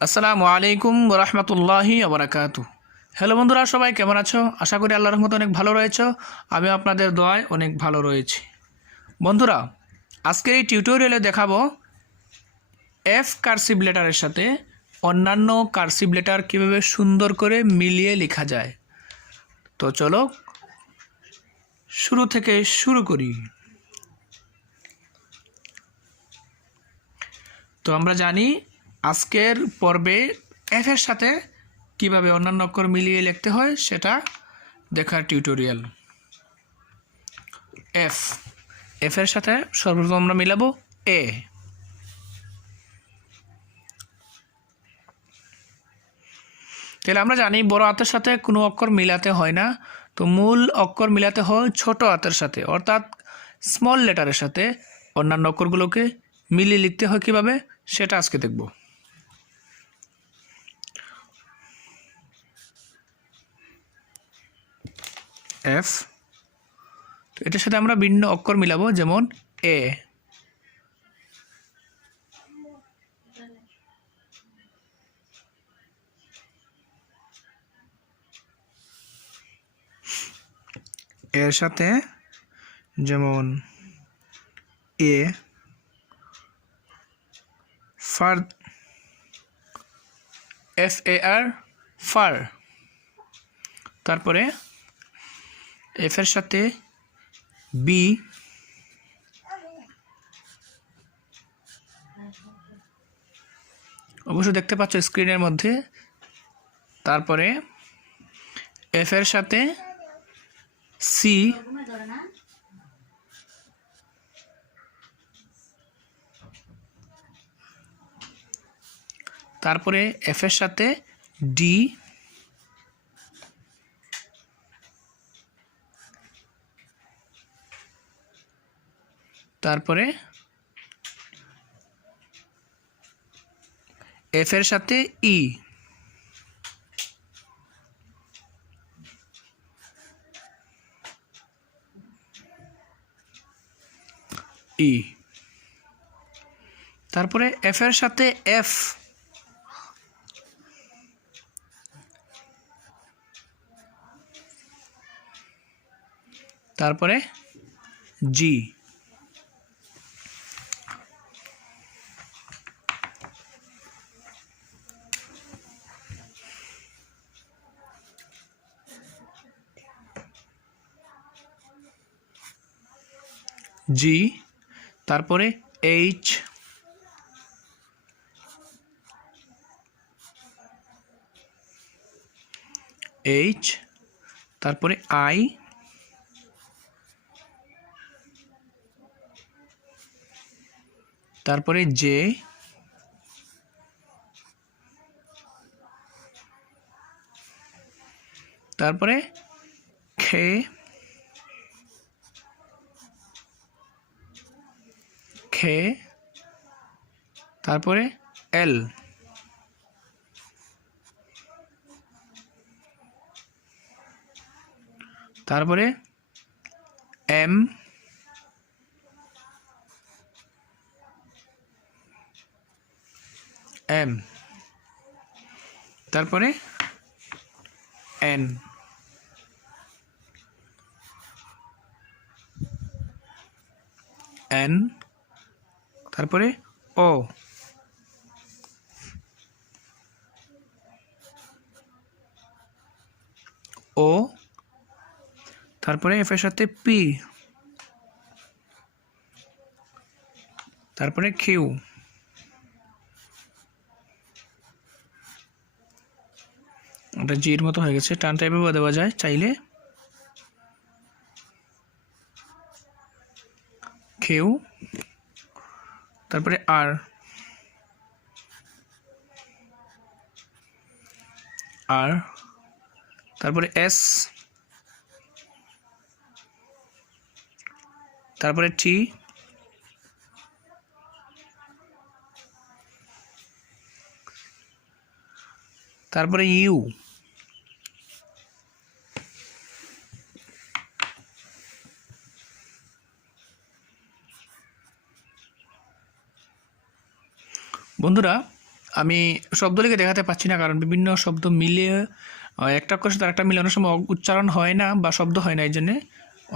আসসালামু আলাইকুম ওয়া রাহমাতুল্লাহি ওয়া বারাকাতুহু। হ্যালো বন্ধুরা, সবাই কেমন আছো? আশা করি আল্লাহর রহমতে অনেক ভালো রয়েছো। আমি আপনাদের দোয়ায় অনেক ভালো রয়েছি। বন্ধুরা, আজকের এই টিউটোরিয়ালে দেখাবো এফ কার্সিভ লেটারের সাথে অন্যান্য কার্সিভ লেটার কীভাবে সুন্দর করে মিলিয়ে লেখা যায়। তো চলো শুরু থেকে শুরু করি। তো আমরা জানি আজকের পর্বে এফ এর সাথে কিভাবে অন্যান্য অক্ষর মিলিয়ে লিখতে হয় সেটা দেখার টিউটোরিয়াল। এফ এর সাথে সর্বপ্রথম আমরা মিলাবো এ। তাহলে আমরা জানি বড় হাতের সাথে কোনো অক্ষর মিলাতে হয় না, তো মূল অক্ষর মিলাতে হয় ছোট হাতের সাথে, অর্থাৎ স্মল লেটারের সাথে অন্যান্য অক্ষরগুলোকে মিলিয়ে লিখতে হয় কীভাবে সেটা আজকে দেখব। এফ, তো এটার সাথে আমরা ভিন্ন অক্ষর মিলাবো, যেমন এ। এর সাথে যেমন এ, ফার, FAR ফার। তারপরে এফ এর সাথে বি, অবশ্যই দেখতে পাচ্ছ স্ক্রিনের মধ্যে। তারপরে এফ এর সাথে সি, তারপরে এফ এর সাথে ডি, তারপরে এফ এর সাথে ই, তারপরে এফ এর সাথে এফ, তারপরে জি, জি, তারপরে এইচ, তারপরে আই, তারপরে জে, তারপরে খে, তারপরে এল, তারপরে এম, তারপরে এন, তারপরে ও, তারপরে এফ এর সাথে পি, তারপরে কিউ, ওটা জির মতো হয়ে গেছে, টান টাইপের দেওয়া যায় চাইলে। কিউ, তারপরে আর, তারপরে এস, তারপরে টি, তারপরে ইউ, বন্ধুরা আমি শব্দ লিখে দেখাতে পাচ্ছি না, কারণ বিভিন্ন শব্দ মিলিয়ে একটা অক্ষরের সাথে একটা মিলে অনেক সময় উচ্চারণ হয় না বা শব্দ হয় না, এই জন্যে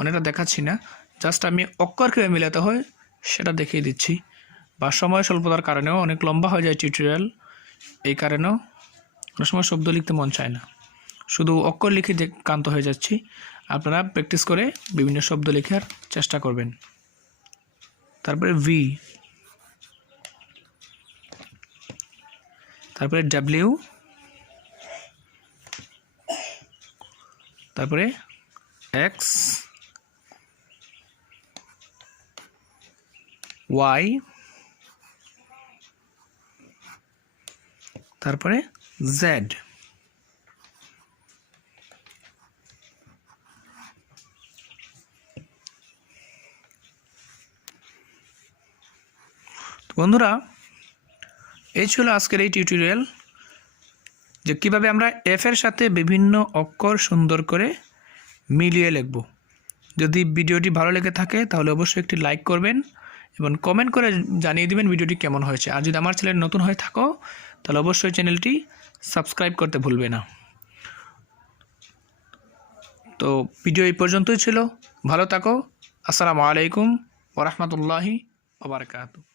অনেকটা দেখাচ্ছি না। জাস্ট আমি অক্ষর কীভাবে মিলাতে হয় সেটা দেখিয়ে দিচ্ছি। বা সময় স্বল্পতার কারণেও অনেক লম্বা হয়ে যায় টিউটোরিয়াল, এই কারণেও অনেক সময় শব্দ লিখতে মন চায় না, শুধু অক্ষর লিখে ক্লান্ত হয়ে যাচ্ছি। আপনারা প্র্যাকটিস করে বিভিন্ন শব্দ লেখার চেষ্টা করবেন। তারপরে ভি, তারপরে ডাব্লিউ, তারপরে এক্স, ওয়াই, তারপরে জেড। বন্ধুরা, এই ছিল আজকের এই টিউটোরিয়াল, যে কীভাবে আমরা এফের সাথে বিভিন্ন অক্ষর সুন্দর করে মিলিয়ে লিখব। যদি ভিডিওটি ভালো লেগে থাকে তাহলে অবশ্যই একটি লাইক করবেন এবং কমেন্ট করে জানিয়ে দিবেন ভিডিওটি কেমন হয়েছে। আর যদি আমার চ্যানেল নতুন হয়ে থাকো তাহলে অবশ্যই চ্যানেলটি সাবস্ক্রাইব করতে ভুলবে না। তো ভিডিও এই পর্যন্তই ছিল। ভালো থাকো। আসসালামু আলাইকুম ওয়া রাহমাতুল্লাহি ওয়া বারাকাতুহু।